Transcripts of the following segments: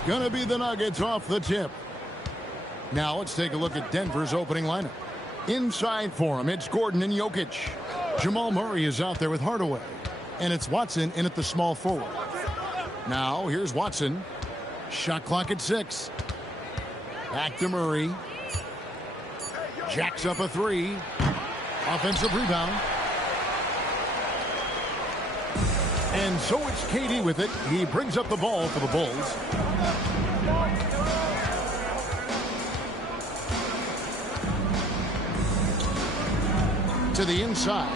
It's going to be the Nuggets off the tip. Now let's take a look at Denver's opening lineup. Inside for him, it's Gordon and Jokic. Jamal Murray is out there with Hardaway. And it's Watson in at the small forward. Now here's Watson. Shot clock at 6. Back to Murray. Jacks up a 3. Offensive rebound. And so it's KD with it. He brings up the ball for the Bulls. To the inside.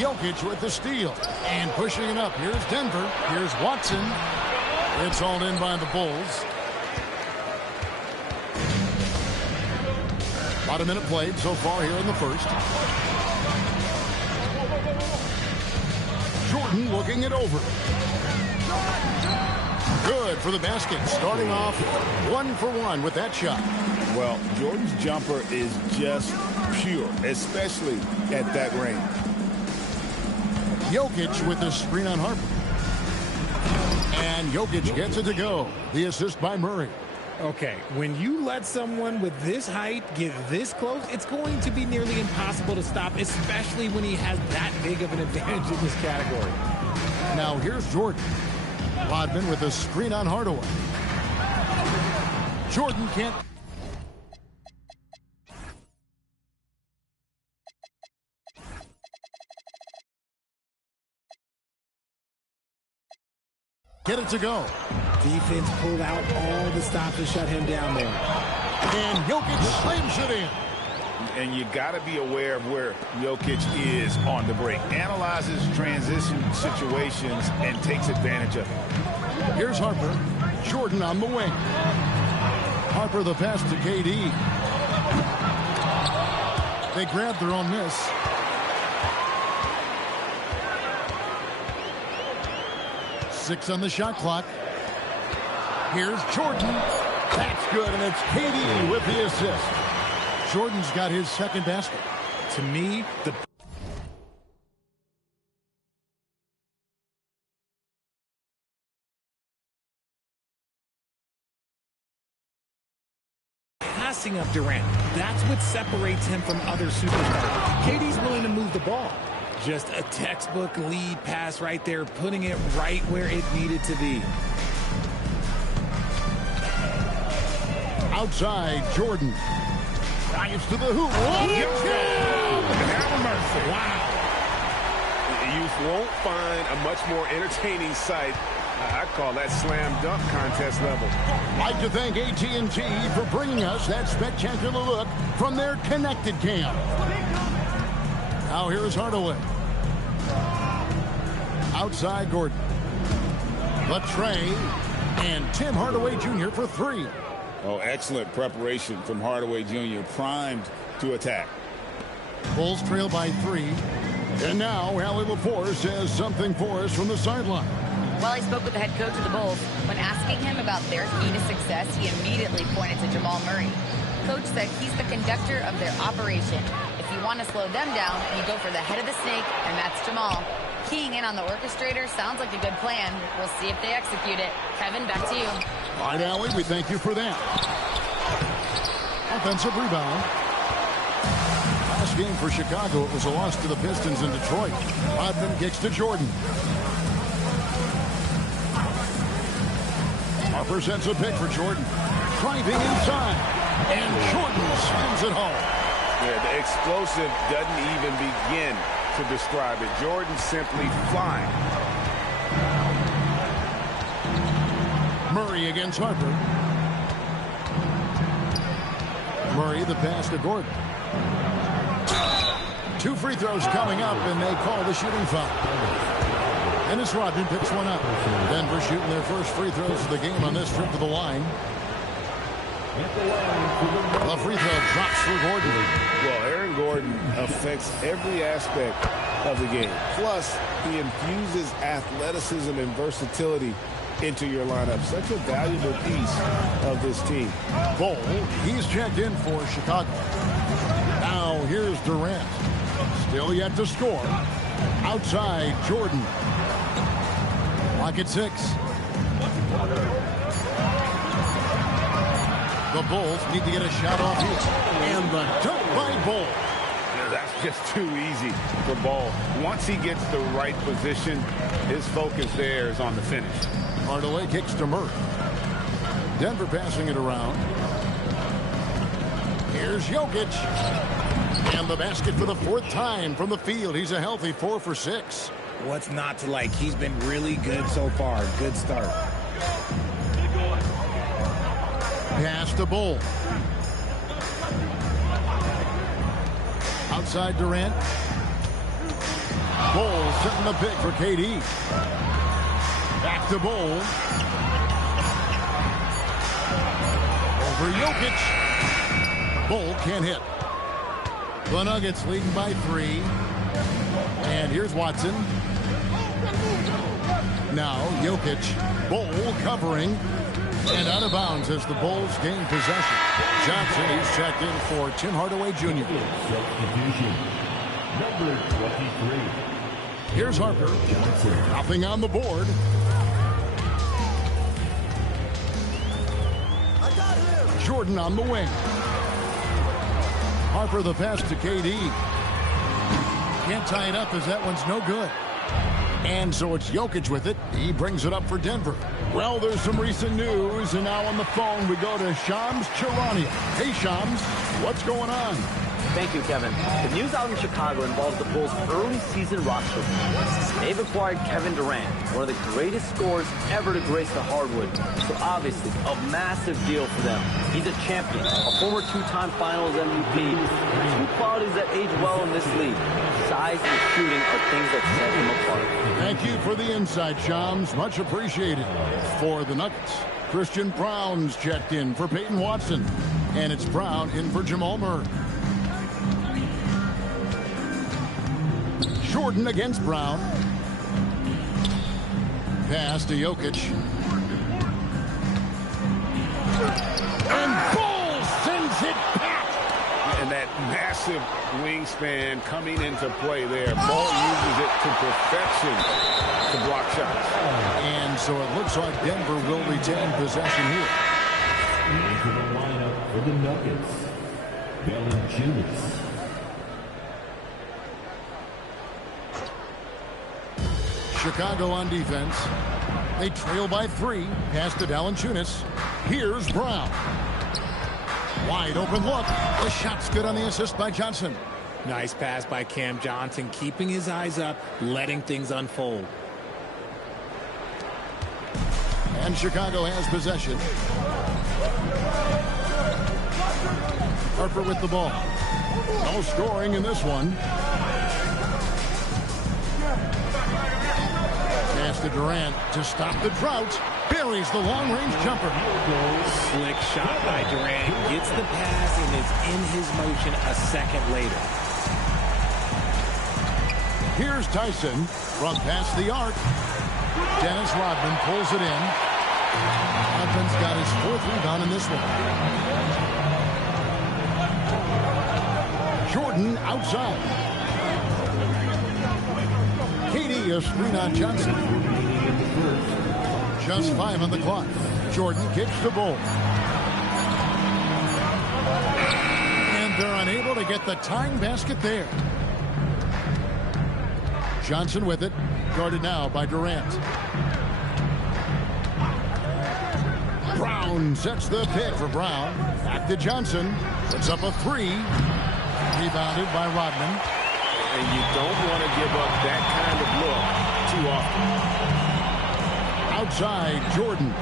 Jokic with the steal. And pushing it up. Here's Denver. Here's Watson. It's hauled in by the Bulls. About a minute played so far here in the first. Jordan looking it over. Good for the basket. Starting off 1 for 1 with that shot. Well, Jordan's jumper is just pure, especially at that range. Jokic with the screen on Harper. And Jokic gets it to go. The assist by Murray. Okay, when you let someone with this height get this close, it's going to be nearly impossible to stop, especially when he has that big of an advantage in this category. Now here's Jordan. Rodman with a screen on Hardaway. Jordan can't. Get it to go. Defense pulled out all the stops to shut him down there. And Jokic slams it in. And you got to be aware of where Jokic is on the break. Analyzes transition situations and takes advantage of it. Here's Harper. Jordan on the wing. Harper the pass to KD. They grabbed their own miss. Six on the shot clock. Here's Jordan. That's good, and it's KD with the assist. Jordan's got his second basket. To me, the passing of Durant, that's what separates him from other superstars. KD's willing to move the ball. Just a textbook lead pass right there, putting it right where it needed to be. Outside, Jordan. Drives to the hoop. Have mercy. Wow. You won't find a much more entertaining sight. I call that slam dunk contest level. I'd like to thank AT&T for bringing us that spectacular look from their connected cam. Now here's Hardaway. Outside Gordon. Latrey and Tim Hardaway Jr. for 3. Oh, excellent preparation from Hardaway Jr. Primed to attack. Bulls trail by 3. And now Allie LaForce says something for us from the sideline. Well, I spoke with the head coach of the Bulls. When asking him about their key to success, he immediately pointed to Jamal Murray. Coach said he's the conductor of their operation. If you want to slow them down, you go for the head of the snake, and that's Jamal. Keying in on the orchestrator sounds like a good plan. We'll see if they execute it. Kevin, back to you. All right, Allie, we thank you for that. Offensive rebound. Last game for Chicago, it was a loss to the Pistons in Detroit. Rodman kicks to Jordan. Harper sends a pick for Jordan. Driving inside. And Jordan slams it home. Yeah, the explosive doesn't even begin to describe it. Jordan simply flying. Murray against Harper. Murray the pass to Gordon. 2 free throws coming up, and they call the shooting foul. Dennis Rodman picks one up. Denver shooting their first free throws of the game on this trip to the line. The free throw drops for Gordon. Well, Aaron Gordon affects every aspect of the game. Plus, he infuses athleticism and versatility into your lineup. Such a valuable piece of this team. Bull, he's checked in for Chicago. Now here's Durant. Still yet to score. Outside, Jordan. Clock at 6. The Bulls need to get a shot off here. And the dunk by Bull. That's just too easy for Ball. Once he gets the right position, his focus there is on the finish. Hardaway kicks to Murray. Denver passing it around. Here's Jokic. And the basket for the 4th time from the field. He's a healthy 4 for 6. What's not to like? He's been really good so far. Good start. Pass to Bull. Outside Durant. Bull setting the pick for KD. Back to Bull. Over Jokic. Bull can't hit. The Nuggets leading by 3. And here's Watson. Now Jokic. Bull covering. And out of bounds as the Bulls gain possession. Johnson is checked in for Tim Hardaway Jr. Substitution. Number 23. Here's Harper. Nothing on the board. Jordan on the wing. Harper the pass to KD. Can't tie it up as that one's no good. And so it's Jokic with it. He brings it up for Denver. Well, there's some recent news, and now on the phone we go to Shams Charania. Hey, Shams, what's going on? Thank you, Kevin. The news out in Chicago involves the Bulls' early season roster. They've acquired Kevin Durant, one of the greatest scorers ever to grace the hardwood. So obviously, a massive deal for them. He's a champion, a former 2-time Finals MVP. Two qualities that age well in this league. Size and shooting are things that set him apart. Thank you for the insight, Shams. Much appreciated. For the Nuggets, Christian Brown's checked in for Peyton Watson. And it's Brown in for Jamal Murray. Jordan against Brown. Pass to Jokic. And Bull sends it back. And that massive wingspan coming into play there. Ball uses it to perfection to block shots. And so it looks like Denver will retain possession here. Into the lineup for the Nuggets. Valanciunas. Chicago on defense. They trail by 3. Pass to Valanciunas. Here's Brown. Wide open look. The shot's good on the assist by Johnson. Nice pass by Cam Johnson, keeping his eyes up, letting things unfold. And Chicago has possession. Harper with the ball. No scoring in this one. Pass to Durant to stop the drought. Buries the long-range jumper. Slick shot by Durant. Gets the pass and is in his motion a second later. Here's Tyson from past the arc. Dennis Rodman pulls it in. Rodman's got his 4th rebound in this one. Jordan outside. KD a screen on Johnson. Just 5 on the clock. Jordan kicks the Bull. And they're unable to get the tying basket there. Johnson with it. Guarded now by Durant. Brown sets the pick for Brown. Back to Johnson. Puts up a 3. Rebounded by Rodman. And you don't want to give up that kind of look too often. Outside, Jordan.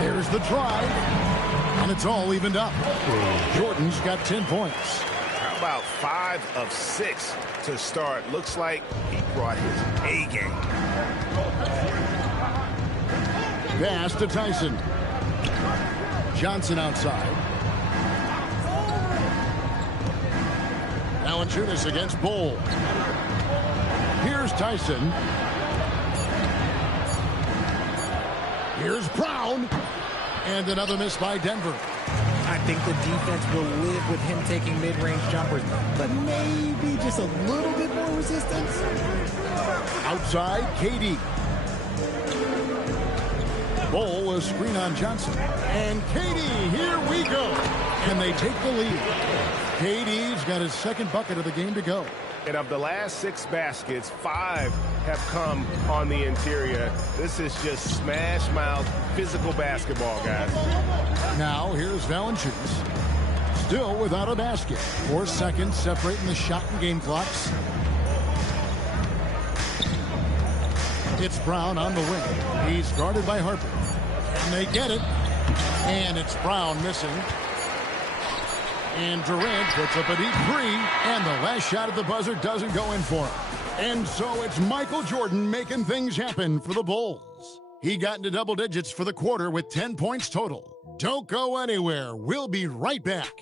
There's the drive. And it's all evened up. Jordan's got 10 points. How about 5 of 6 to start? Looks like he brought his A game. Pass to Tyson. Johnson outside. Valanciunas against Bull. Here's Tyson. Here's Brown. And another miss by Denver. I think the defense will live with him taking mid-range jumpers, but maybe just a little bit more resistance. Outside, KD. Bowl a screen on Johnson. And KD, here we go. And they take the lead. KD's got his second bucket of the game to go. And of the last 6 baskets, 5 have come on the interior. This is just smash mouth physical basketball, guys. Now here's Valanciunas. Still without a basket. 4 seconds separating the shot and game clocks. It's Brown on the wing. He's guarded by Harper. And they get it. And it's Brown missing. And Durant puts up a deep 3. And the last shot at the buzzer doesn't go in for him. And so it's Michael Jordan making things happen for the Bulls. He got into double digits for the quarter with 10 points total. Don't go anywhere. We'll be right back.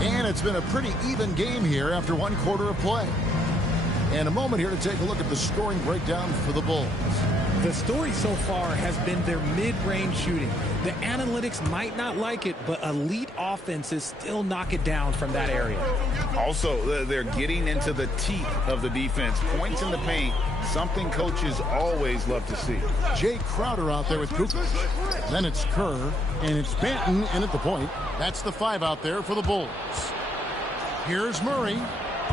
And it's been a pretty even game here after 1 quarter of play. And a moment here to take a look at the scoring breakdown for the Bulls. The story so far has been their mid-range shooting. The analytics might not like it, but elite offenses still knock it down from that area. Also, they're getting into the teeth of the defense. Points in the paint, something coaches always love to see. Jay Crowder out there with Kukoc. Then it's Kerr, and it's Banton in at the point. That's the 5 out there for the Bulls. Here's Murray.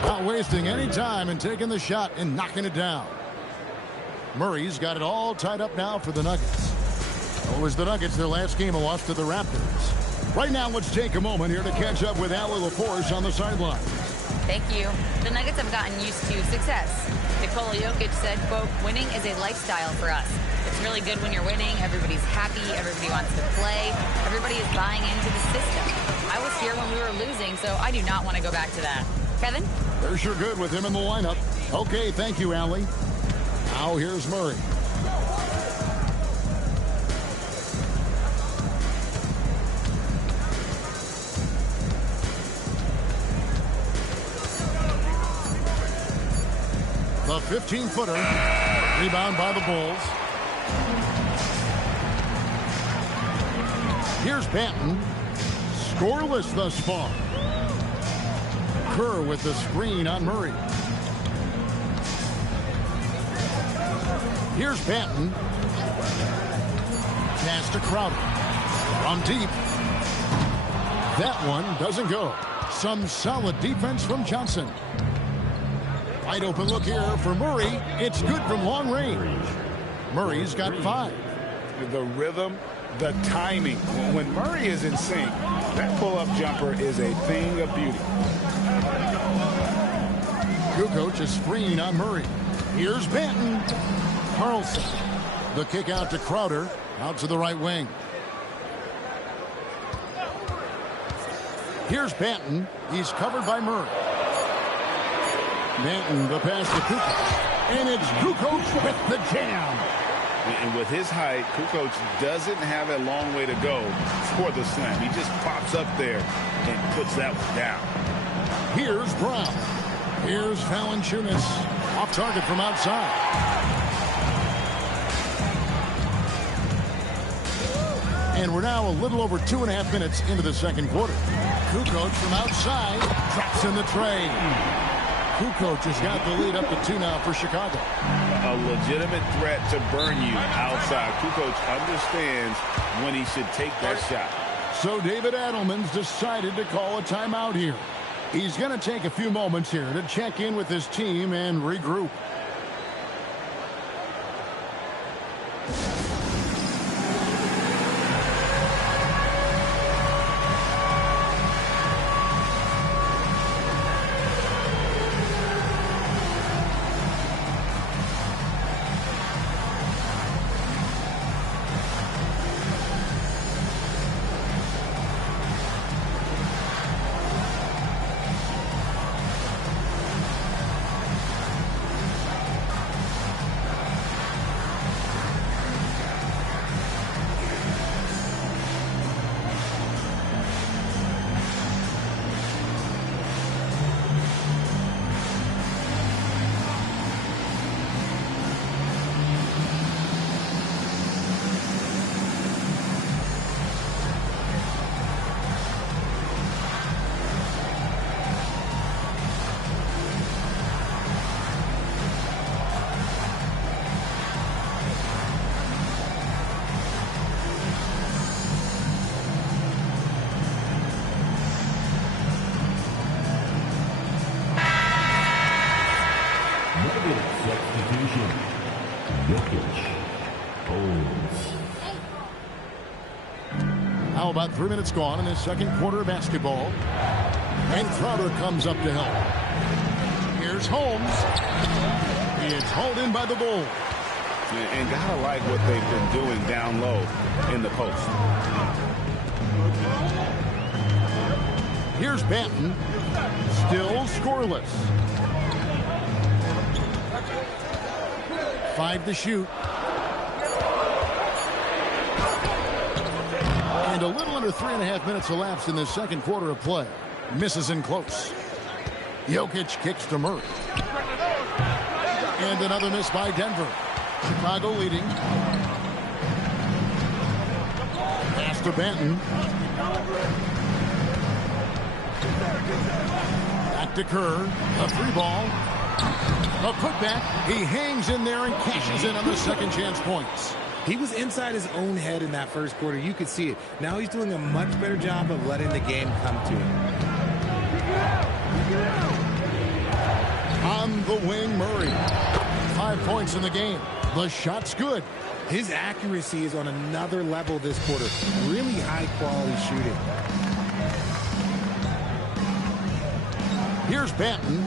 Not wasting any time and taking the shot and knocking it down. Murray's got it all tied up now for the Nuggets. It was the Nuggets their last game a loss to the Raptors. Right now, let's take a moment here to catch up with Allie LaForce on the sideline. Thank you. The Nuggets have gotten used to success. Nikola Jokic said, quote, winning is a lifestyle for us. It's really good when you're winning. Everybody's happy. Everybody wants to play. Everybody is buying into the system. I was here when we were losing, so I do not want to go back to that. Kevin? They're sure good with him in the lineup. Okay, thank you, Allie. Now here's Murray. The 15-footer. Rebound by the Bulls. Here's Banton. Scoreless thus far. Kerr with the screen on Murray. Here's Banton. Pass to Crowder. From deep. That one doesn't go. Some solid defense from Johnson. Wide open look here for Murray. It's good from long range. Murray's got 5. The rhythm, the timing. When Murray is in sync, that pull-up jumper is a thing of beauty. Kukoc is screen on Murray. Here's Banton. Carlson. The kick out to Crowder. Out to the right wing. Here's Banton. He's covered by Murray. Banton, the pass to Kukoc. And it's Kukoc with the jam. And with his height, Kukoc doesn't have a long way to go for the slam. He just pops up there and puts that one down. Here's Brown. Here's Valanciunas. Off target from outside. And we're now a little over 2.5 minutes into the second quarter. Kukoc from outside drops in the tray. Kukoc has got the lead up to 2 now for Chicago. A legitimate threat to burn you outside. Kukoc understands when he should take that shot. So David Adelman's decided to call a timeout here. He's going to take a few moments here to check in with his team and regroup. Nuggets substitution. Jokic. Holds. How about 3 minutes gone in this second quarter of basketball? And Crowder comes up to help. Here's Holmes. It's hauled in by the Bulls. And gotta like what they've been doing down low in the post. Here's Banton. Still scoreless. 5 to shoot. And a little under 3.5 minutes elapsed in the second quarter of play. Misses in close. Jokic kicks to Murray. And another miss by Denver. Chicago leading. Pass to Banton. Back to Kerr. A free ball. A putback. He hangs in there and cashes in on the second chance points. He was inside his own head in that first quarter. You could see it. Now he's doing a much better job of letting the game come to him. On the wing, Murray. 5 points in the game. The shot's good. His accuracy is on another level this quarter. Really high-quality shooting. Here's Banton.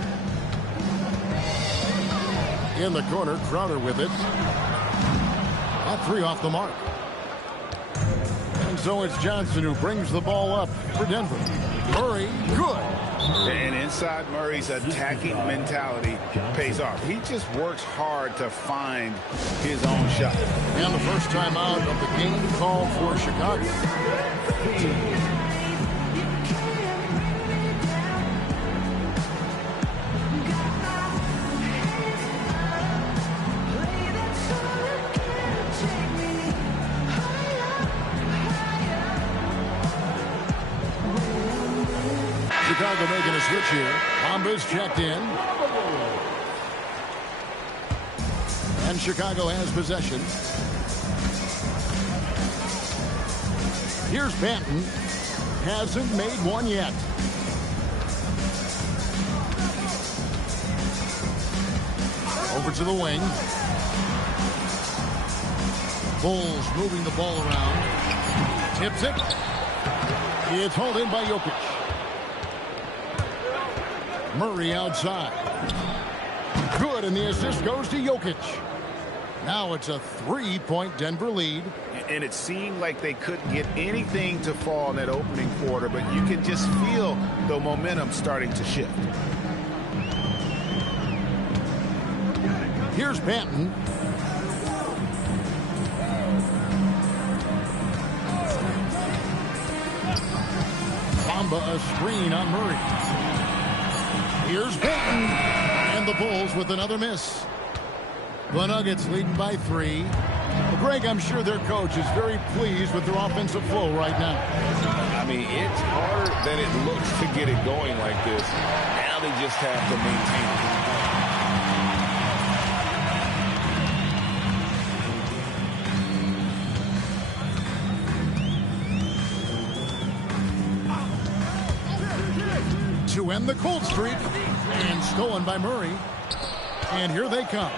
In the corner, Crowder with it. That 3 off the mark. And so it's Johnson who brings the ball up for Denver. Murray, good. And inside Murray's attacking mentality pays off. He just works hard to find his own shot. And the first time out of the game called for Chicago. Chicago making a switch here. Mympa's checked in. And Chicago has possession. Here's Banton. Hasn't made one yet. Over to the wing. Bulls moving the ball around. Tips it. It's hauled in by Jokic. Murray outside. Good, and the assist goes to Jokic. Now it's a 3-point Denver lead. And it seemed like they couldn't get anything to fall in that opening quarter, but you can just feel the momentum starting to shift. Here's Banton. Bamba a screen on Murray. Here's Banton. And the Bulls with another miss. The Nuggets leading by 3. Well, Greg, I'm sure their coach is very pleased with their offensive flow right now. I mean, it's harder than it looks to get it going like this. Now they just have to maintain it. To end the cold streak. And stolen by Murray. And here they come.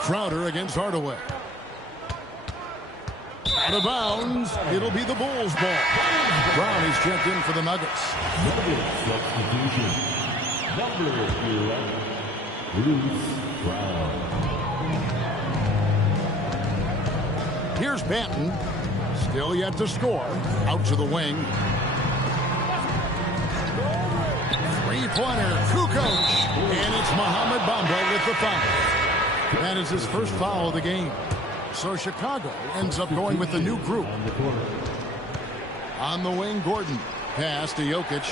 Crowder against Hardaway. Out of bounds. It'll be the Bulls' ball. Brown is checked in for the Nuggets. Nuggets substitution. Number 11, Bruce Brown. Here's Banton. Still yet to score. Out to the wing. Three-pointer. Kukoc. And it's Mohamed Bamba with the foul. That is his first foul of the game. So Chicago ends up going with the new group. On the wing, Gordon. Pass to Jokic.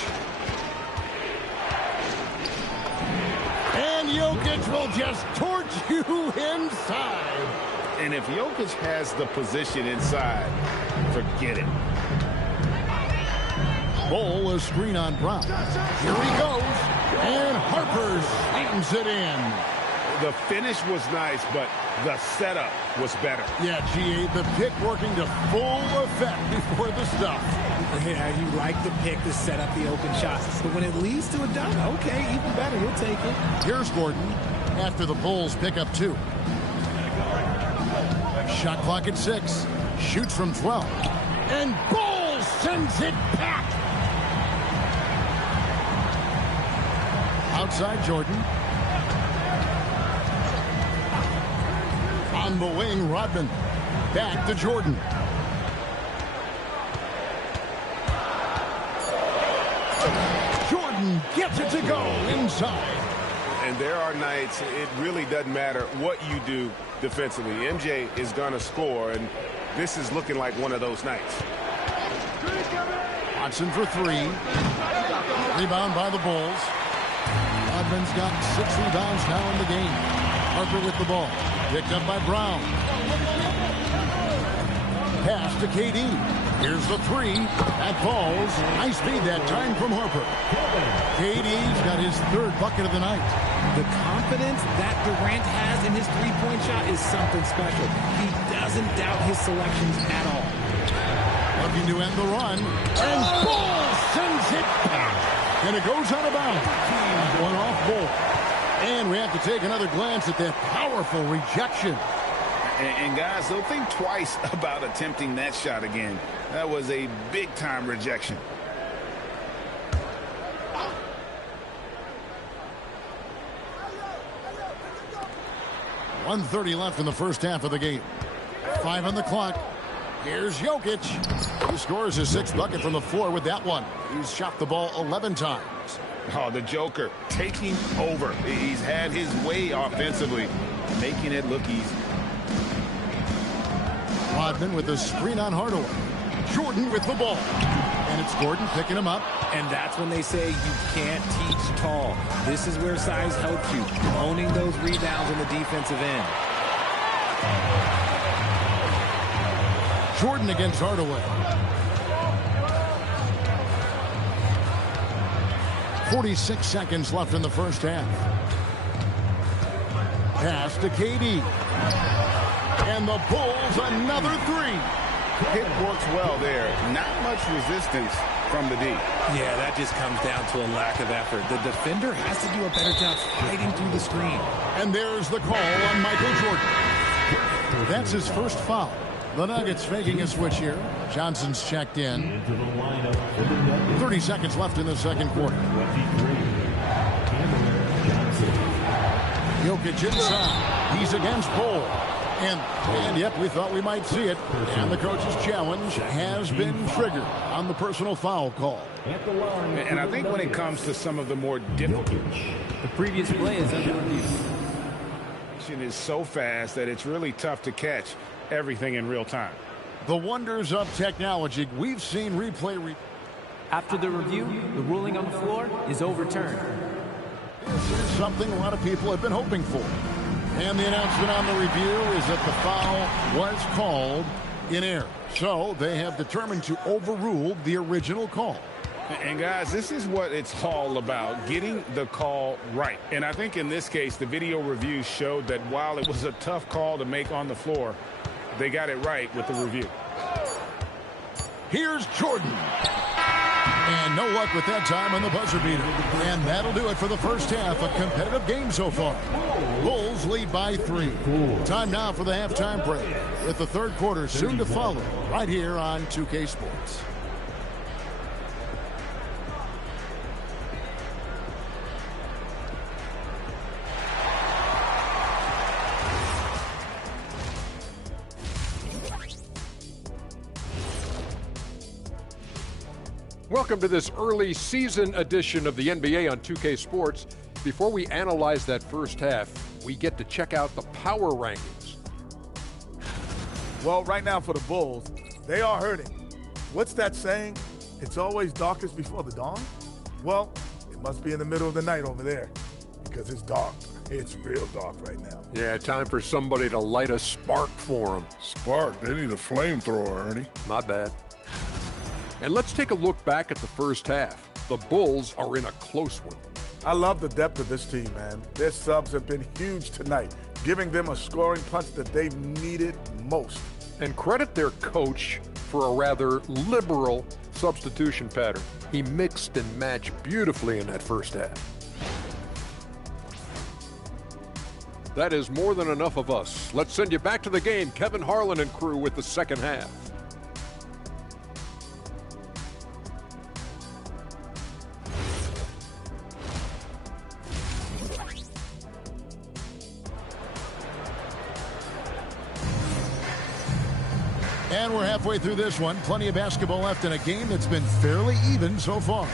And Jokic will just torch you inside. And if Jokic has the position inside, forget it. Ball a screen on Brown. Here he goes. And Harper slams it in. The finish was nice, but the setup was better. Yeah, GA, the pick working to full effect before the stuff. Yeah, you like the pick to set up the open shot. But when it leads to a dunk, okay, even better. He'll take it. Here's Gordon after the Bulls pick up 2. Shot clock at 6. Shoots from 12. And Bulls sends it back. Outside Jordan. On the wing, Rodman. Back to Jordan. Jordan gets it to go inside. And there are nights it really doesn't matter what you do defensively. MJ is going to score, and this is looking like one of those nights. Watson for 3. Rebound by the Bulls. Rodman's got 6 rebounds now in the game. Harper with the ball. Picked up by Brown. Pass to KD. Here's the 3. That falls. High speed that time from Harper. KD's got his 3rd bucket of the night. The confidence that Durant has in his three-point shot is something special. He doesn't doubt his selections at all. Looking to end the run. And Bulls sends it back. And it goes out of bounds. One off Bull. And we have to take another glance at that powerful rejection. And guys, they'll think twice about attempting that shot again. That was a big-time rejection. .130 left in the first half of the game. 5 on the clock. Here's Jokic. He scores his 6th bucket from the floor with that one. He's shot the ball 11 times. Oh, the Joker taking over. He's had his way offensively, making it look easy. Rodman with a screen on Hardaway. Jordan with the ball. And it's Gordon picking him up. And that's when they say you can't teach tall. This is where size helps you, owning those rebounds on the defensive end. Jordan against Hardaway. 46 seconds left in the first half. Pass to KD. And the Bulls another 3. It works well there. Not much resistance from the D. Yeah, that just comes down to a lack of effort. The defender has to do a better job fighting through the screen. And there's the call on Michael Jordan. That's his first foul. The Nuggets faking a switch here. Johnson's checked in. 30 seconds left in the second quarter. Jokic inside. He's against Bull. And yep, we thought we might see it. And the coach's challenge has been triggered on the personal foul call. And I think when it comes to some of the more difficult, The previous play is under review. it is so fast that it's really tough to catch everything in real time. The wonders of technology. We've seen replay. After the review, the ruling on the floor is overturned. This is something a lot of people have been hoping for. And the announcement on the review is that the foul was called in error. So they have determined to overrule the original call. And guys, this is what it's all about, getting the call right. And I think in this case, the video review showed that while it was a tough call to make on the floor, they got it right with the review. Here's Jordan. And no luck with that time on the buzzer beater. And that'll do it for the first half. A competitive game so far. Bulls lead by 3. Time now for the halftime break, with the third quarter soon to follow right here on 2K Sports. Welcome to this early season edition of the NBA on 2K Sports. Before we analyze that first half, we get to check out the power rankings. Well, right now for the Bulls, they are hurting. What's that saying? It's always darkest before the dawn? Well, it must be in the middle of the night over there because it's dark. It's real dark right now. Yeah, time for somebody to light a spark for them. Spark? They need a flamethrower, Ernie. My bad. And let's take a look back at the first half. The Bulls are in a close one. I love the depth of this team, man. Their subs have been huge tonight, giving them a scoring punch that they've needed most. And credit their coach for a rather liberal substitution pattern. He mixed and matched beautifully in that first half. That is more than enough of us. Let's send you back to the game. Kevin Harlan and crew with the second half. And we're halfway through this one. Plenty of basketball left in a game that's been fairly even so far.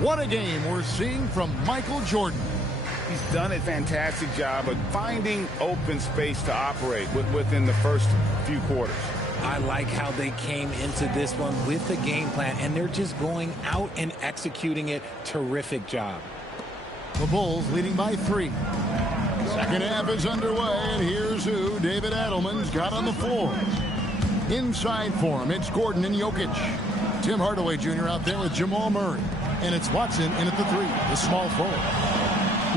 What a game we're seeing from Michael Jordan. He's done a fantastic job of finding open space to operate within the first few quarters. I like how they came into this one with a game plan, and they're just going out and executing it. Terrific job. The Bulls leading by 3. Second half is underway, and here's who David Adelman's got on the floor. Inside for him, it's Gordon and Jokic. Tim Hardaway Jr. out there with Jamal Murray. And it's Watson in at the 3, the small forward.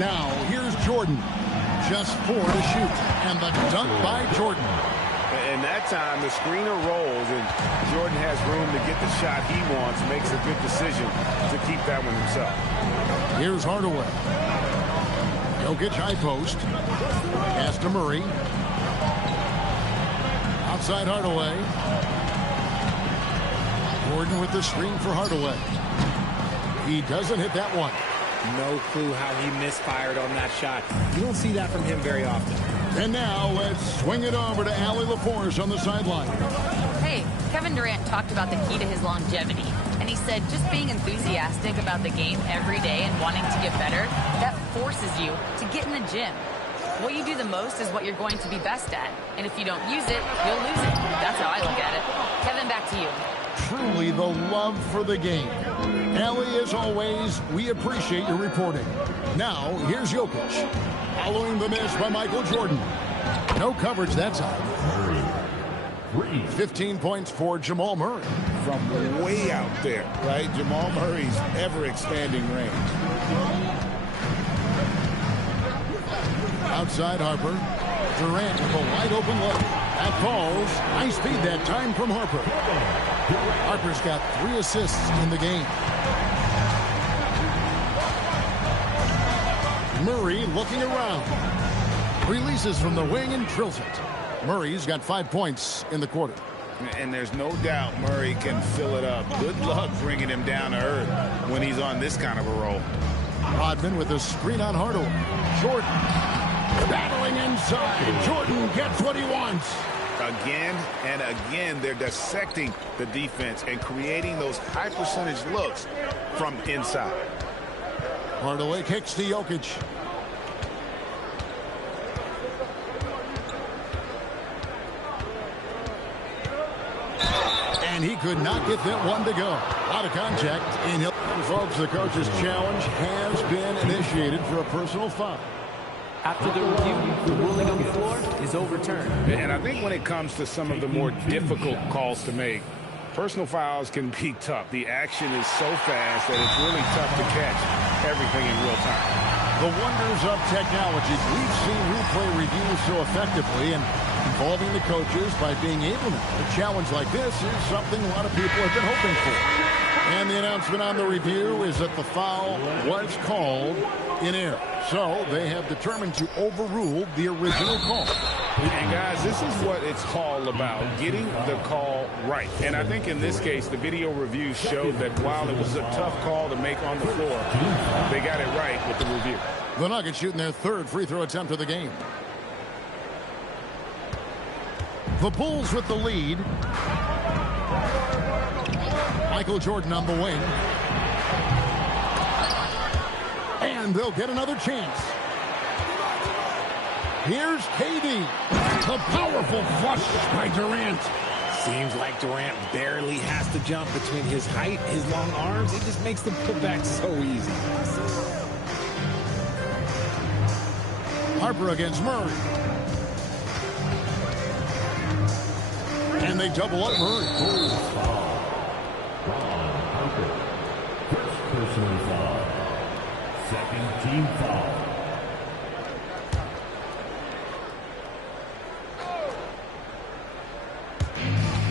Now, here's Jordan. Just 4 to shoot. And the dunk by Jordan. And that time, the screener rolls, and Jordan has room to get the shot he wants, makes a good decision to keep that one himself. Here's Hardaway. Jokic high post. Pass to Murray. Outside Hardaway. Gordon with the screen for Hardaway. He doesn't hit that one. No clue how he misfired on that shot. You don't see that from him very often. And now let's swing it over to Allie LaForce on the sideline. Hey, Kevin Durant talked about the key to his longevity. And he said just being enthusiastic about the game every day and wanting to get better, that forces you to get in the gym. What you do the most is what you're going to be best at. And if you don't use it, you'll lose it. That's how I look at it. Kevin, back to you. Truly the love for the game. Allie, as always, we appreciate your reporting. Now, here's Jokic. Following the miss by Michael Jordan. No coverage that time. 15 points for Jamal Murray. From way out there, right? Jamal Murray's ever-expanding range. Outside Harper. Durant with a wide open look. That falls. Nice feed that time from Harper. Harper's got 3 assists in the game. Murray looking around. Releases from the wing and drills it. Murray's got 5 points in the quarter. And there's no doubt Murray can fill it up. Good luck bringing him down to earth when he's on this kind of a roll. Rodman with a screen on Hardaway. Jordan battling inside. Jordan gets what he wants. Again and again, they're dissecting the defense and creating those high percentage looks from inside. Hardaway kicks to Jokic. And he could not get that one to go. Out of contact. And folks, the coach's challenge has been initiated for a personal foul. After the review, the ruling on the floor is overturned. And I think when it comes to some of the more difficult calls to make, personal fouls can be tough. The action is so fast that it's really tough to catch everything in real time. The wonders of technology. We've seen replay reviews so effectively, and involving the coaches by being able to. A challenge like this is something a lot of people have been hoping for. And the announcement on the review is that the foul was called in error. So they have determined to overrule the original call. And guys, this is what it's all about, getting the call right. And I think in this case, the video review showed that while it was a tough call to make on the floor, they got it right with the review. The Nuggets shooting their 3rd free throw attempt of the game. The Bulls with the lead. Michael Jordan on the wing. And they'll get another chance. Here's KD. The powerful flush by Durant. Seems like Durant barely has to jump between his height, his long arms. It just makes the putback so easy. Harper against Murray. And they double up Murray. Second team foul.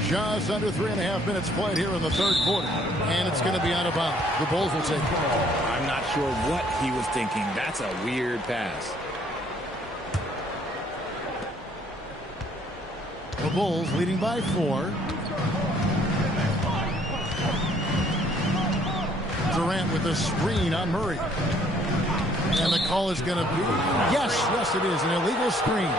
Just under 3.5 minutes played here in the third quarter. And it's going to be out of bounds. The Bulls will take it. I'm not sure what he was thinking. That's a weird pass. The Bulls leading by 4. Durant with the screen on Murray. And the call is going to be, yes, it is, an illegal screen.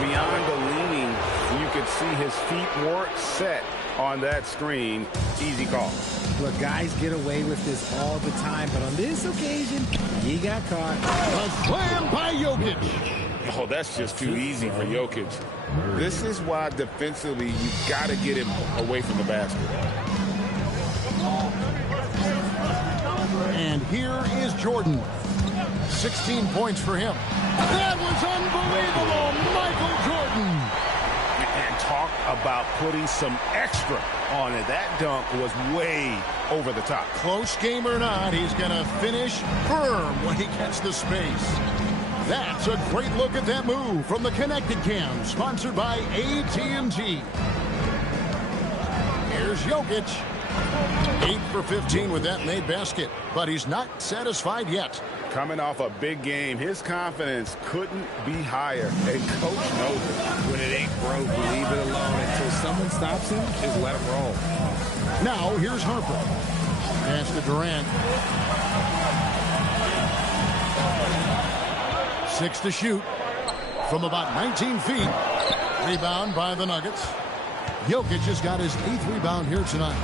Beyond the leaning, you could see his feet weren't set on that screen. Easy call. Look, guys get away with this all the time, but on this occasion, he got caught. A slam by Jokic. Oh, that's just too easy for Jokic. This is why defensively you've got to get him away from the basket. And here is Jordan. 16 points for him. That was unbelievable. Michael Jordan. And talk about putting some extra on it. That dunk was way over the top. Close game or not, he's going to finish firm when he gets the space. That's a great look at that move from the Connected Cam, sponsored by AT&T. Here's Jokic. 8 for 15 with that made basket, but he's not satisfied yet. Coming off a big game, his confidence couldn't be higher, and Coach knows it. When it ain't broke, leave it alone until someone stops him. Just let him roll. Now here's Harper. Pass to Durant. 6 to shoot from about 19 feet. Rebound by the Nuggets. Jokic has got his 8th rebound here tonight.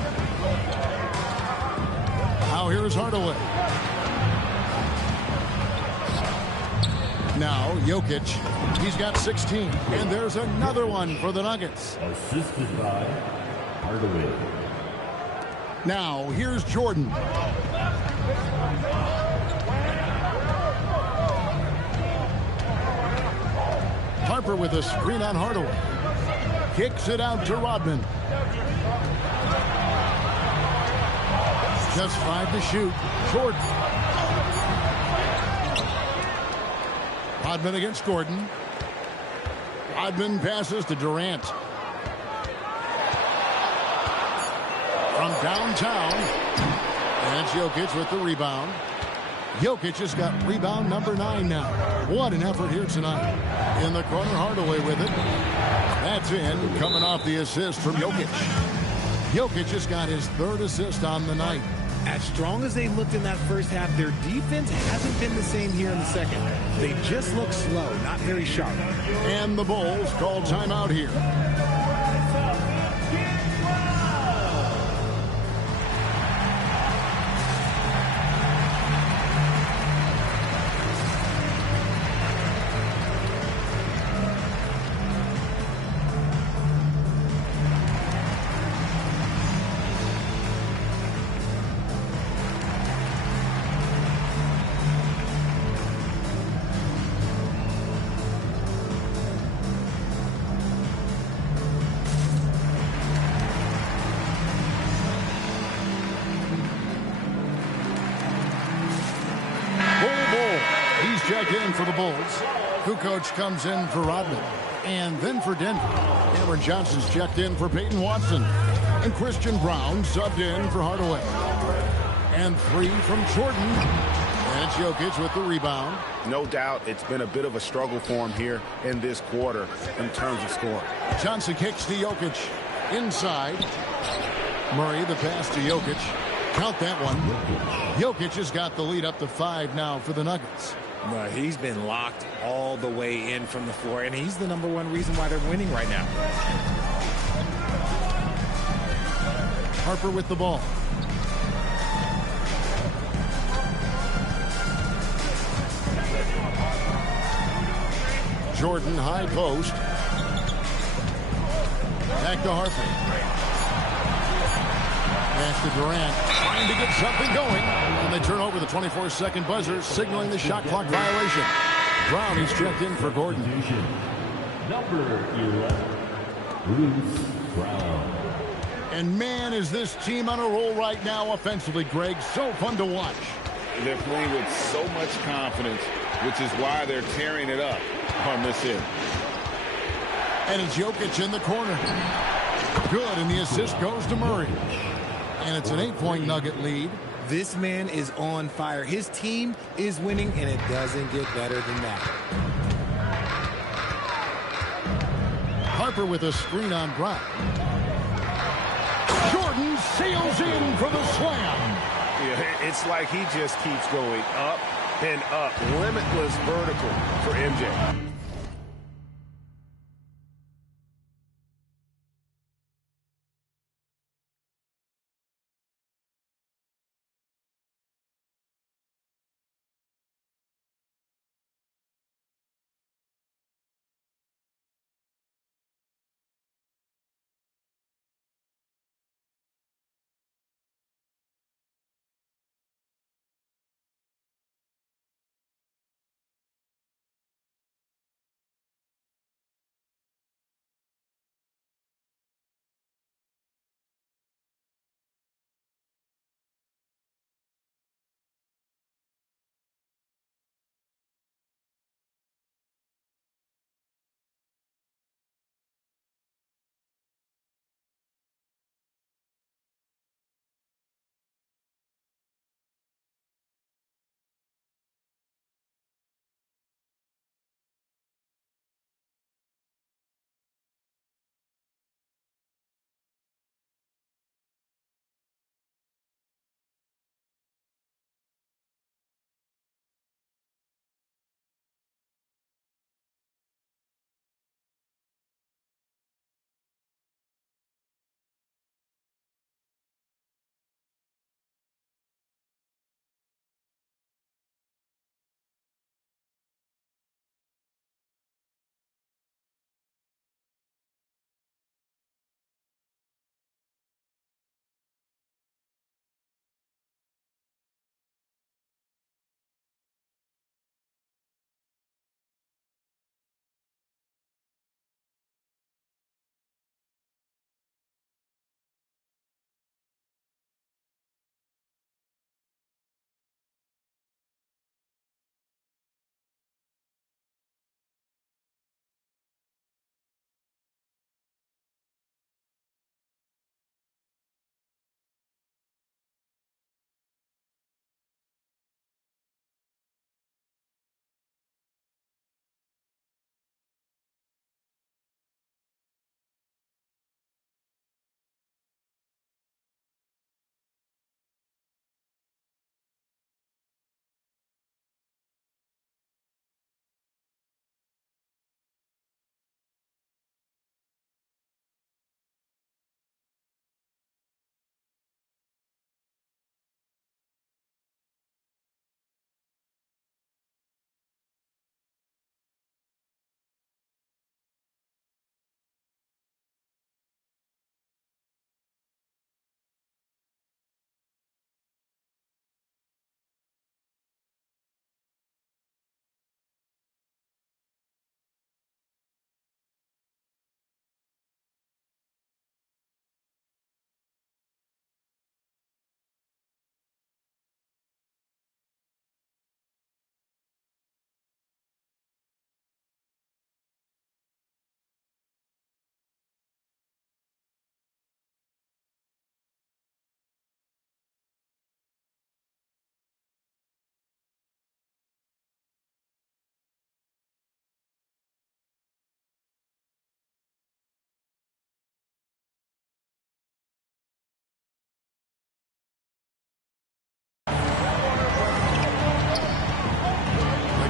Now here's Hardaway. Now Jokic, he's got 16, and there's another one for the Nuggets. Assisted by Hardaway. Now here's Jordan. Harper with a screen on Hardaway. Kicks it out to Rodman. Just 5 to shoot. Jordan. Rodman against Gordon. Rodman passes to Durant. From downtown. And it's Jokic with the rebound. Jokic has got rebound number 9 now. What an effort here tonight. In the corner, Hardaway with it. That's in, coming off the assist from Jokic. Jokic has got his 3rd assist on the night. As strong as they looked in that first half, their defense hasn't been the same here in the second. They just look slow, not very sharp. And the Bulls call timeout here. Checked in for the Bulls. Kukoc comes in for Rodman. And then for Denver, Cameron Johnson's checked in for Peyton Watson. And Christian Brown subbed in for Hardaway. And 3 from Jordan. And it's Jokic with the rebound. No doubt it's been a bit of a struggle for him here in this quarter in terms of scoring. Johnson kicks to Jokic. Inside. Murray, the pass to Jokic. Count that one. Jokic has got the lead up to 5 now for the Nuggets. But he's been locked all the way in from the floor, and he's the #1 reason why they're winning right now. Harper with the ball. Jordan high post. Back to Harper. Pass to Durant, trying to get something going. And they turn over the 24-second buzzer, signaling the shot clock violation. Brown, he's checked in for Gordon. Number 11, Bruce Brown. And man, is this team on a roll right now offensively, Greg. So fun to watch. they're playing with so much confidence, which is why they're tearing it up on this hit. And it's Jokic in the corner. Good, and the assist goes to Murray. And it's an 8-point Nugget lead. This man is on fire. His team is winning, and it doesn't get better than that. Harper with a screen on Brown. Jordan sails in for the slam. Yeah, it's like he just keeps going up and up. Limitless vertical for MJ.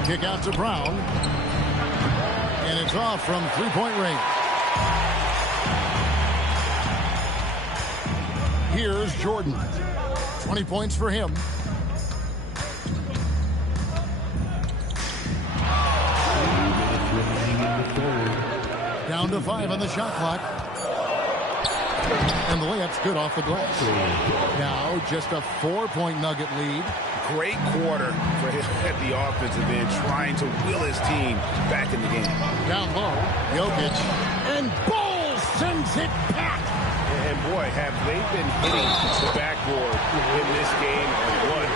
Kick out to Brown. And it's off from three-point range. Here's Jordan. 20 points for him. Down to 5 on the shot clock. And the layup's good off the glass. Now just a 4-point Nugget lead. Great quarter for him at the offensive end, trying to will his team back in the game. Down low, Jokic. And Ball sends it back. And boy, have they been hitting the backboard in this game.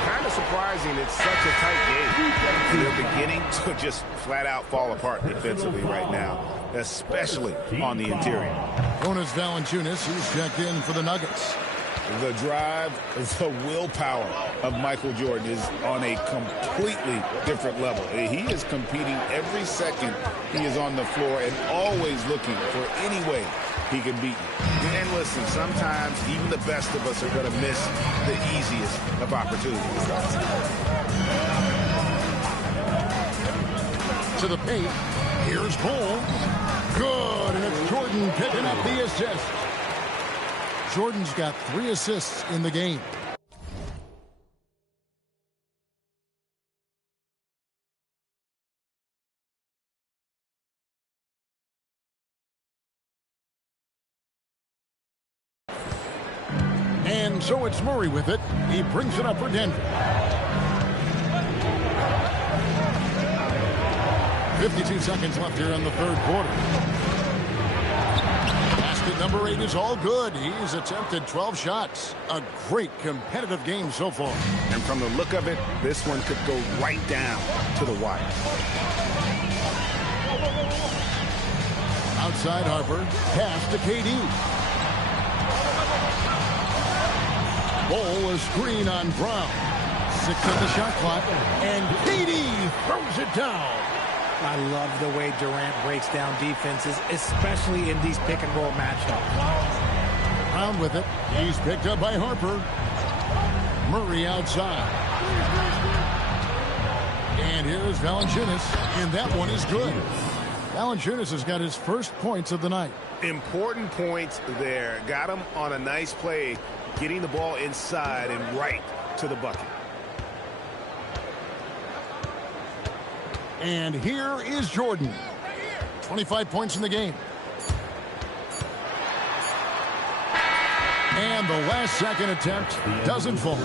Kind of surprising. It's such a tight game. And they're beginning to just flat out fall apart defensively right now, especially on the interior. Jonas Valanciunas, who's checked in for the Nuggets. The drive, the willpower of Michael Jordan is on a completely different level. He is competing every second he is on the floor and always looking for any way he can beat you. And listen, sometimes even the best of us are going to miss the easiest of opportunities. To the paint. Here's Bull. Good, and it's Jordan picking up the assist. Jordan's got 3 assists in the game. And so it's Murray with it. He brings it up for Denver. 52 seconds left here in the third quarter. Basket number 8 is all good. He's attempted 12 shots. A great competitive game so far. And from the look of it, this one could go right down to the wire. Outside Harper. Pass to KD. Bull, a screen on Brown. 6 on the shot clock. And KD throws it down. I love the way Durant breaks down defenses, especially in these pick-and-roll matchups. Brown with it. He's picked up by Harper. Murray outside. And here's Valanciunas, and that one is good. Valanciunas has got his first points of the night. Important points there. Got him on a nice play, getting the ball inside and right to the bucket. And here is Jordan. 25 points in the game. And the last-second attempt doesn't fall.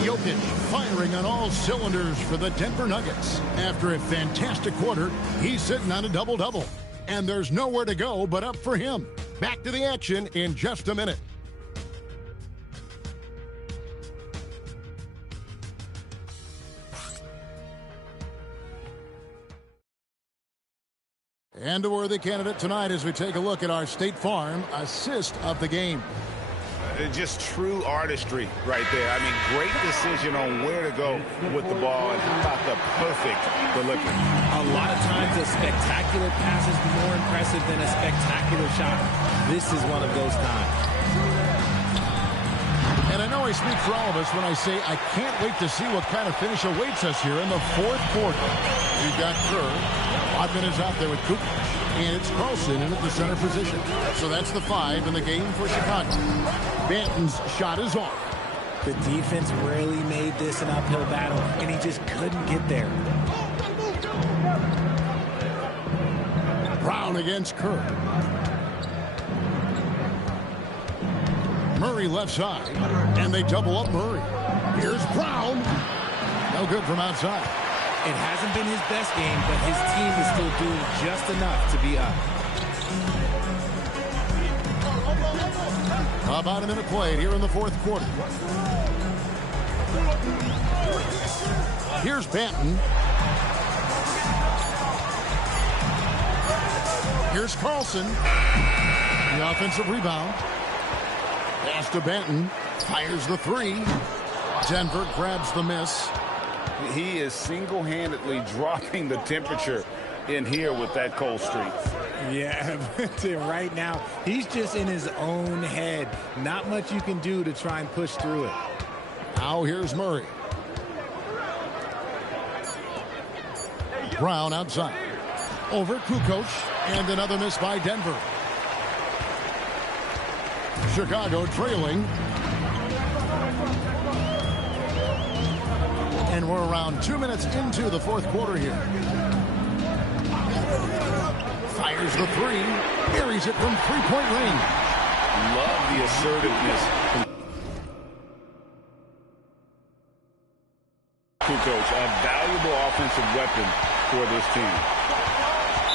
Jokic firing on all cylinders for the Denver Nuggets. After a fantastic quarter, he's sitting on a double-double. And there's nowhere to go but up for him. Back to the action in just a minute. And a worthy candidate tonight as we take a look at our State Farm assist of the game. Just true artistry right there. I mean, great decision on where to go with the ball, and how about the perfect delivery. A lot of times a spectacular pass is more impressive than a spectacular shot. This is one of those times. And I know I speak for all of us when I say I can't wait to see what kind of finish awaits us here in the fourth quarter. We've got Kerr. Rodman is out there with Cooper. And it's Carlson in at the center position. So that's the 5 in the game for Chicago. Banton's shot is off. The defense really made this an uphill battle, and he just couldn't get there. Brown against Kerr. Murray left side, and they double up Murray. Here's Brown. No good from outside. It hasn't been his best game, but his team is still doing just enough to be up. About a minute played here in the fourth quarter. Here's Banton. Here's Carlson. The offensive rebound. Pass to Banton. Fires the 3. Denver grabs the miss. He is single-handedly dropping the temperature in here with that cold streak. Yeah, right now, he's just in his own head. Not much you can do to try and push through it. Now here's Murray. Brown outside. Over Kukoc, and another miss by Denver. Chicago trailing. And we're around 2 minutes into the fourth quarter here. Fires the 3. Buries it from three-point range. Love the assertiveness. Kukoc, a valuable offensive weapon for this team.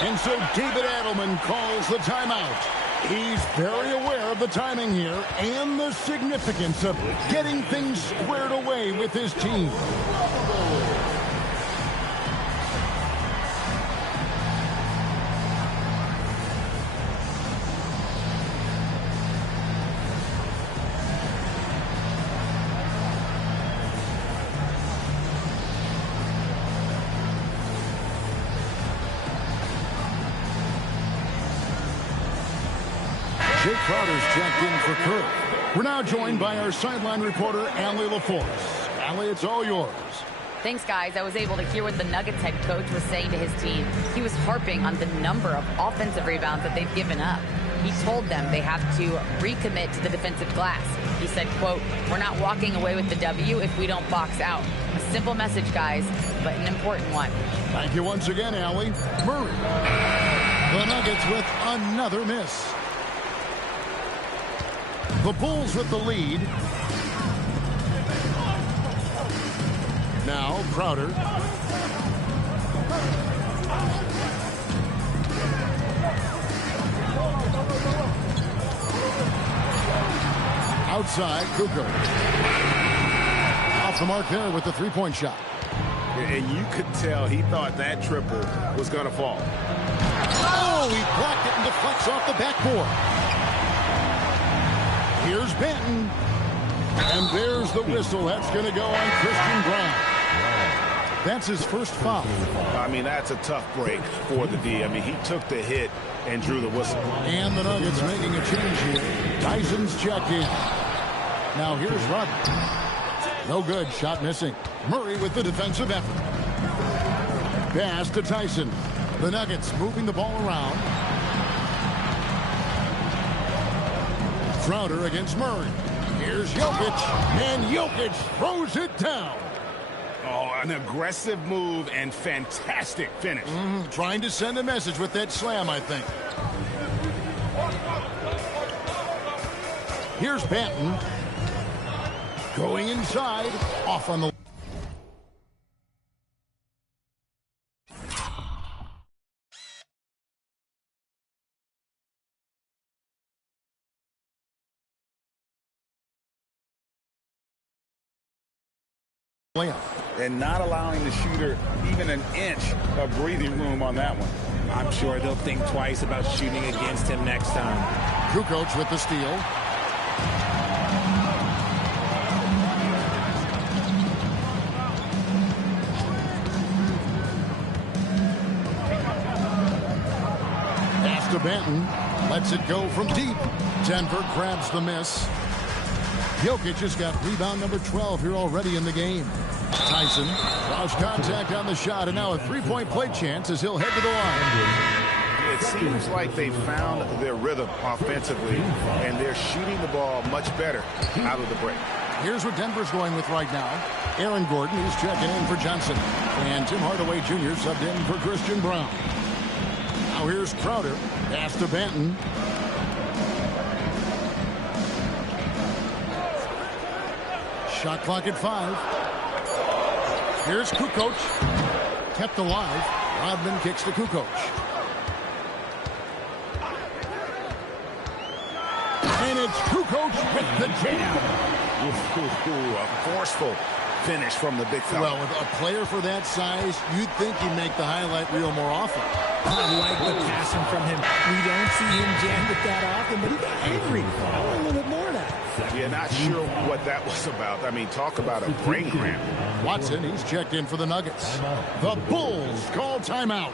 And so David Adelman calls the timeout. He's very aware of the timing here and the significance of getting things squared away with his team. Jake Crowder's checked in for Kirk. We're now joined by our sideline reporter, Allie LaForce. Allie, it's all yours. Thanks, guys. I was able to hear what the Nuggets head coach was saying to his team. He was harping on the number of offensive rebounds that they've given up. He told them they have to recommit to the defensive glass. He said, quote, "We're not walking away with the W if we don't box out." A simple message, guys, but an important one. Thank you once again, Allie. Murray. The Nuggets with another miss. The Bulls with the lead. Now Crowder. Outside, Kukoc. Off the mark there with the three-point shot. And you could tell he thought that triple was going to fall. Oh, he blocked it and deflects off the backboard. Here's Benton. And there's the whistle. That's going to go on Christian Brown. That's his first foul. I mean, that's a tough break for the D. I mean, he took the hit and drew the whistle. And the Nuggets making a change here. Tyson's checked in. Now here's Rodman. No good. Shot missing. Murray with the defensive effort. Pass to Tyson. The Nuggets moving the ball around. Crowder against Murray. Here's Jokic, and Jokic throws it down. Oh, an aggressive move and fantastic finish. Trying to send a message with that slam, I think. Here's Benton. Going inside, off on the... And not allowing the shooter even an inch of breathing room on that one. I'm sure they'll think twice about shooting against him next time. Kukoc with the steal. Pass to Benton. Lets it go from deep. Denver grabs the miss. Jokic has got rebound number 12 here already in the game. Tyson draws contact on the shot, and now a three-point play chance as he'll head to the line. It seems like they found their rhythm offensively, and they're shooting the ball much better out of the break. Here's what Denver's going with right now. Aaron Gordon is checking in for Johnson. And Tim Hardaway Jr. subbed in for Christian Brown. Now here's Crowder. Pass to Benton. Shot clock at 5. Here's Kukoc. Kept alive. Rodman kicks to Kukoc. And it's Kukoc with the jam. A forceful finish from the big fella. Well, with a player for that size, you'd think he'd make the highlight reel more often. I like the passing from him. We don't see him jam it that often, but he got angry. I want a little bit more of that. Yeah, not sure what that was about. I mean, talk about a brain cramp. Watson, he's checked in for the Nuggets. The Bulls call timeout.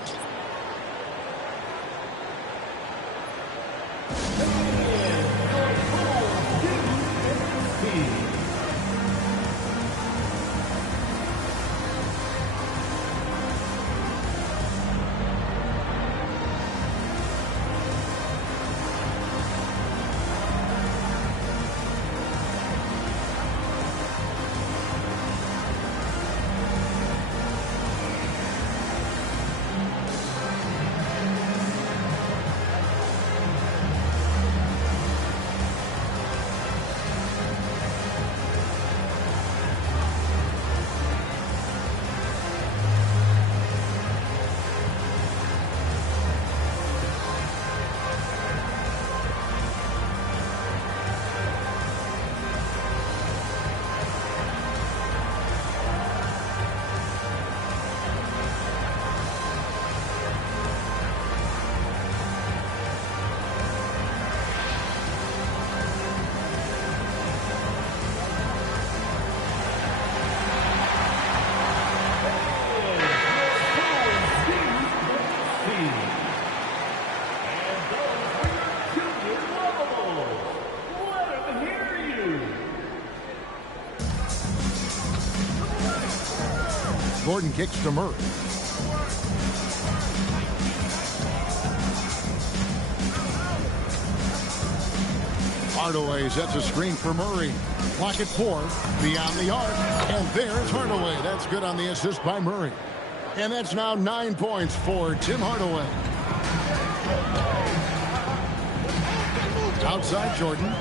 Gordon kicks to Murray. Hardaway sets a screen for Murray. Clock at 4. Beyond the arc. And there's Hardaway. That's good on the assist by Murray. And that's now 9 points for Tim Hardaway. Outside Jordan.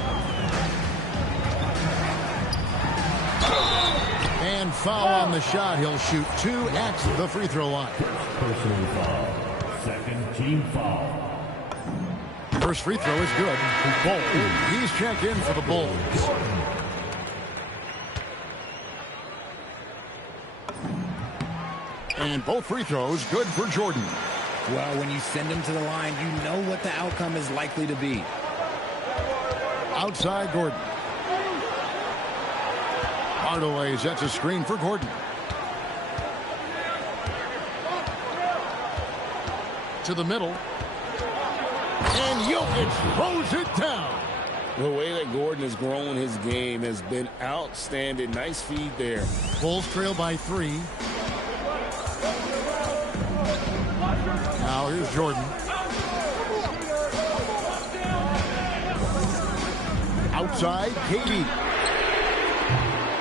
And foul on the shot. He'll shoot 2 at the free throw line. Personal foul. Second team foul. First free throw is good. Bull. He's checked in for the Bulls. And both free throws good for Jordan. Well, when you send him to the line, you know what the outcome is likely to be. Outside Gordon. Hardaway sets a screen for Gordon. To the middle. And Jokic throws it down. The way that Gordon has grown his game has been outstanding. Nice feed there. Bulls trail by 3. Now here's Jordan. Outside, KD.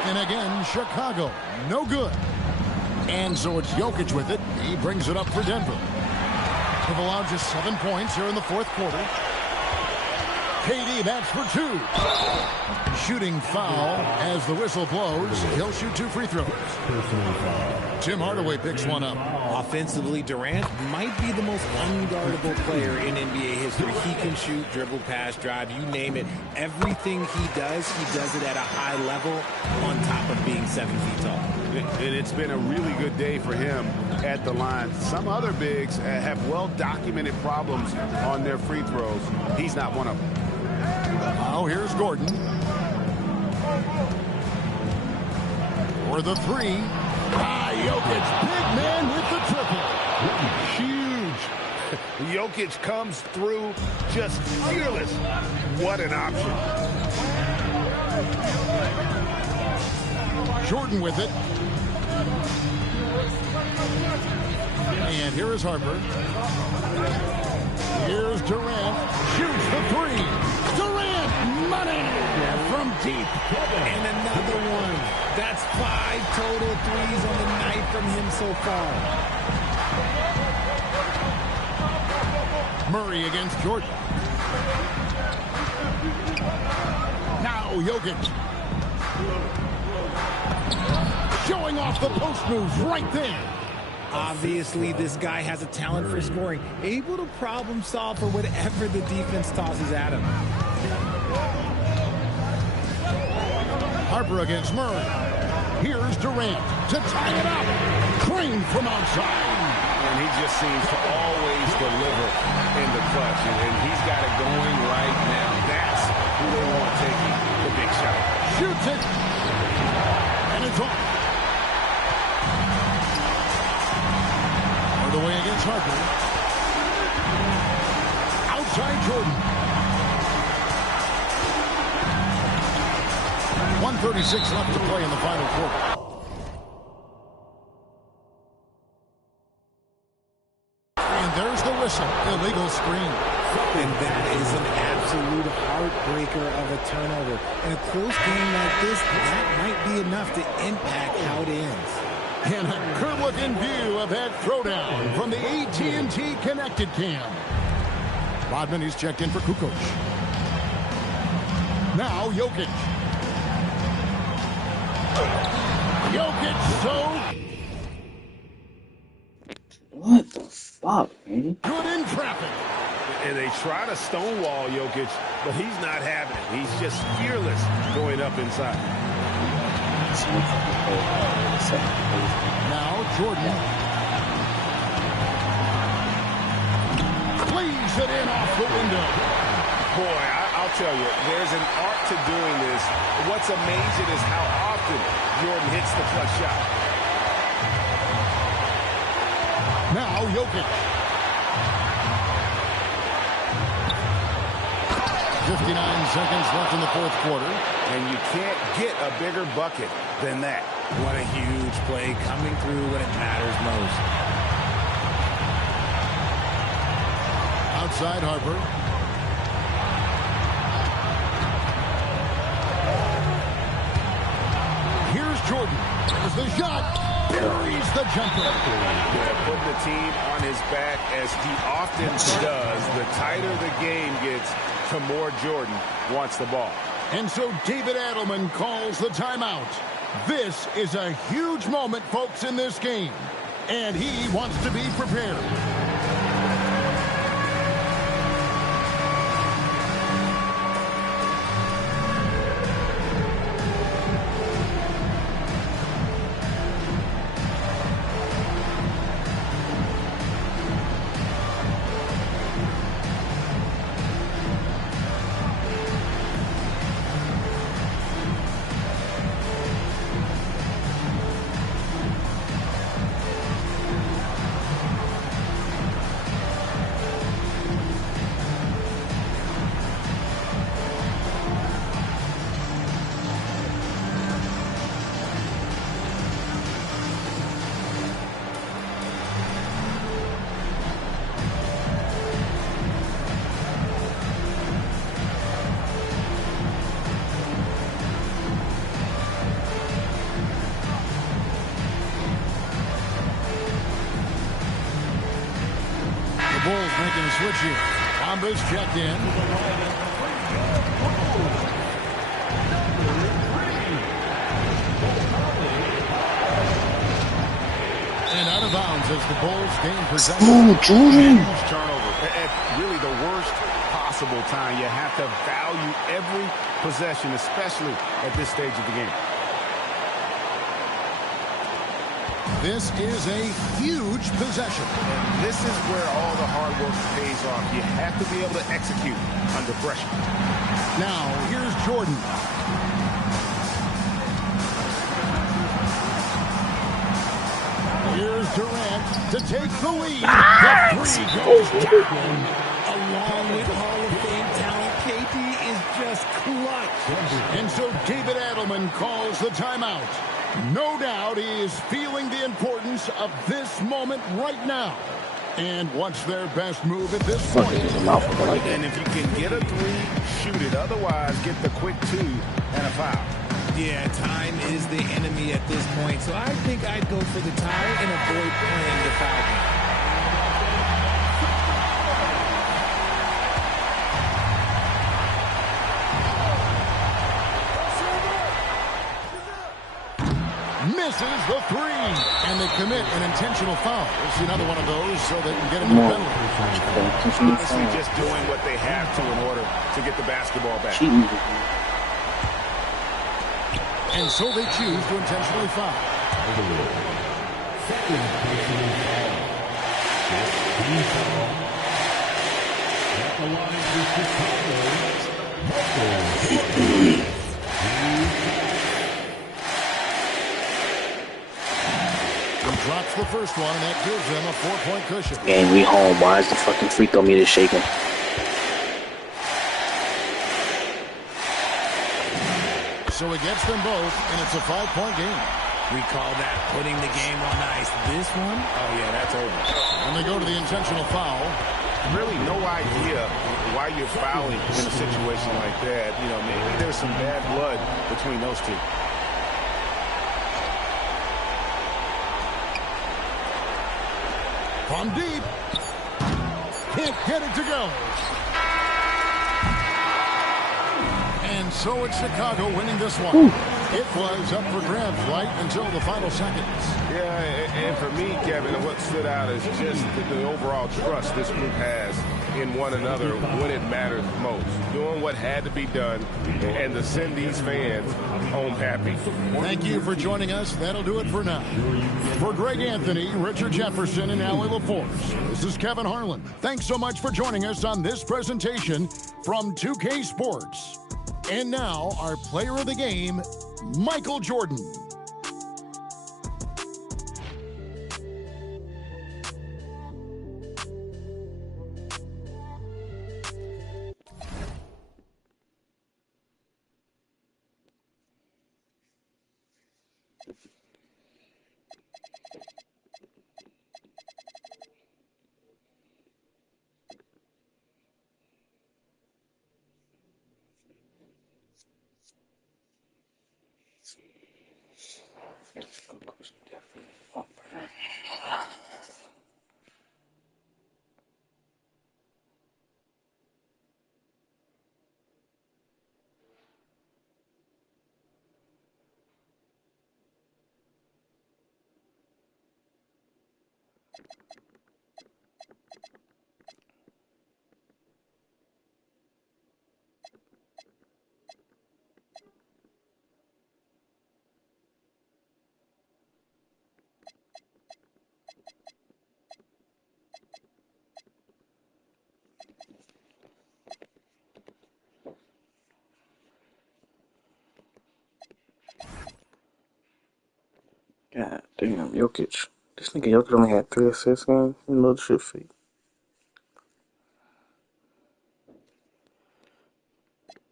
And again, Chicago. No good. And so it's Jokic with it. He brings it up for Denver. They've allowed just 7 points here in the fourth quarter. KD, that's for 2. Shooting foul as the whistle blows. He'll shoot 2 free throws. Tim Hardaway picks one up. Offensively, Durant might be the most unguardable player in NBA history. He can shoot, dribble, pass, drive, you name it. Everything he does it at a high level on top of being 7 feet tall. And it's been a really good day for him at the line. Some other bigs have well-documented problems on their free throws. He's not one of them. Now here's Gordon. For the 3. Jokic, big man with the triple. Huge. Jokic comes through just fearless. What an option. Jordan with it. And here is Harper. Here's Durant. Shoots the 3. Durant, money from deep. And another one. That's 5 total threes on the night from him so far. Murray against Jordan. Now Jokic. Showing off the post moves right there. Obviously, this guy has a talent for scoring, able to problem solve for whatever the defense tosses at him. Harper against Murray. Here's Durant to tie it up. Crane from outside. And he just seems to always deliver in the clutch. And he's got it going right now. That's who they want taking the big shot. Shoots it. And it's off. Hardaway against Harper. Outside Jordan. 1:36 left to play in the final quarter. And there's the whistle. Illegal screen. And that is an absolute heartbreaker of a turnover. In a close game like this, that might be enough to impact how it ends. And a good-looking view of that throwdown from the AT&T Connected Cam. Rodman, he's checked in for Kukoc. Now Jokic. Jokic, so... What the fuck, man? Good in traffic. And they try to stonewall Jokic, but he's not having it. He's just fearless going up inside. Now Jordan. Plays it in off the window. Boy, I'll tell you, there's an art to doing this. What's amazing is how often Jordan hits the clutch shot. Now Jokic. 59 seconds left in the fourth quarter. And you can't get a bigger bucket than that. What a huge play coming through when it matters most. Outside Harper. Here's Jordan. There's the shot. Buries the jumper. Yeah, putting the team on his back as he often does. The tighter the game gets, the more Jordan wants the ball. And so David Adelman calls the timeout. This is a huge moment, folks, in this game. And he wants to be prepared. Bulls making a switch here. Bombas checked in. And out of bounds as the Bulls gain possession. Oh, Jordan. Huge turnover at really the worst possible time. You have to value every possession, especially at this stage of the game. This is a huge possession. And this is where all the hard work pays off. You have to be able to execute under pressure. Now, here's Jordan. Here's Durant to take the lead. The three goes down. Along with Hall of Fame talent, KD is just clutch. And so David Adelman calls the timeout. No doubt he is feeling the importance of this moment right now. And what's their best move at this point? And if you can get a three, shoot it. Otherwise, get the quick two and a foul. Yeah, time is the enemy at this point. So I think I'd go for the tie and avoid playing the foul game. Misses the three. And they commit an intentional foul. We'll see another one of those so they can get into the penalty. Honestly, just doing what they have to in order to get the basketball back. And so they choose to intentionally foul. Second personal foul. 15 foul. At the line for Chicago. He drops the first one, and that gives them a 4-point cushion. Man, we home. Why is the fucking free throw meter shaking? So it gets them both, and it's a 5-point game. We call that putting the game on ice. This one, oh yeah, that's over. And they go to the intentional foul. Really no idea why you're fouling in a situation like that. You know, maybe there's some bad blood between those two. From deep. Can't get it to go. And so it's Chicago winning this one. Ooh. It was up for grabs right until the final seconds. Yeah, and for me, Kevin, what stood out is just the overall trust this group has in one another when it matters most. Doing what had to be done and to send these fans home happy. Thank you for joining us. That'll do it for now. For Greg Anthony, Richard Jefferson, and Allie LaForce, this is Kevin Harlan. Thanks so much for joining us on this presentation from 2K Sports. And now, our player of the game, Michael Jordan. Damn, Jokic. This nigga Jokic only had 3 assists, man. You know the shit fake.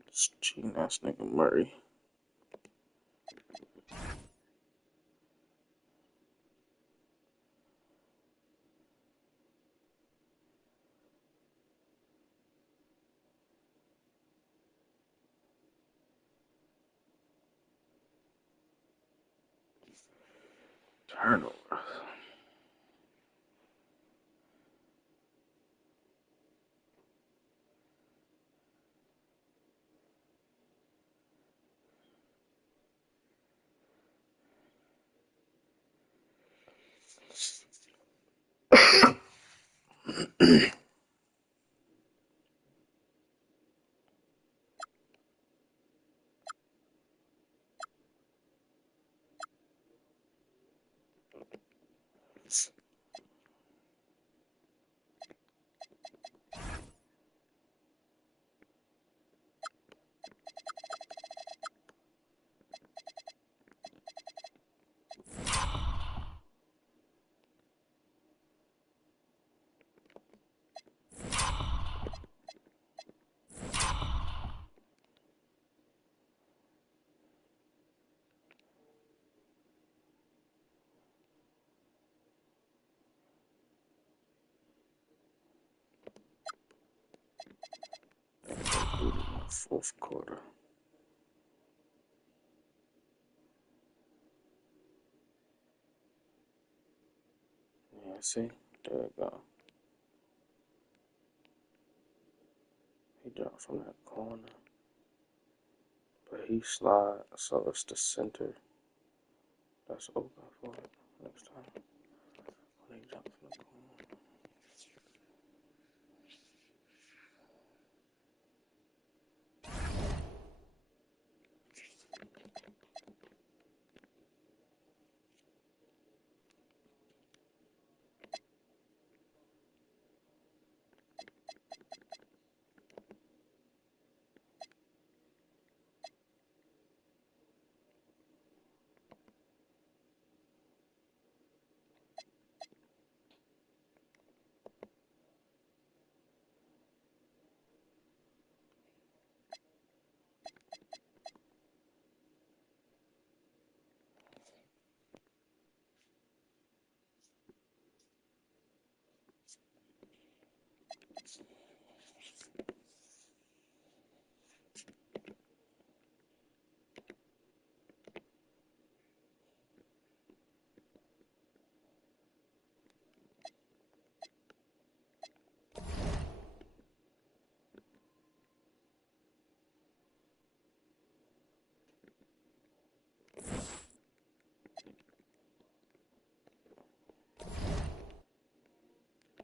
This cheating ass nigga Murray. Turnover. Fourth quarter. Yeah, see? There we go. He dropped from that corner. But he slide, so it's the center that's open for it next time when he jumps.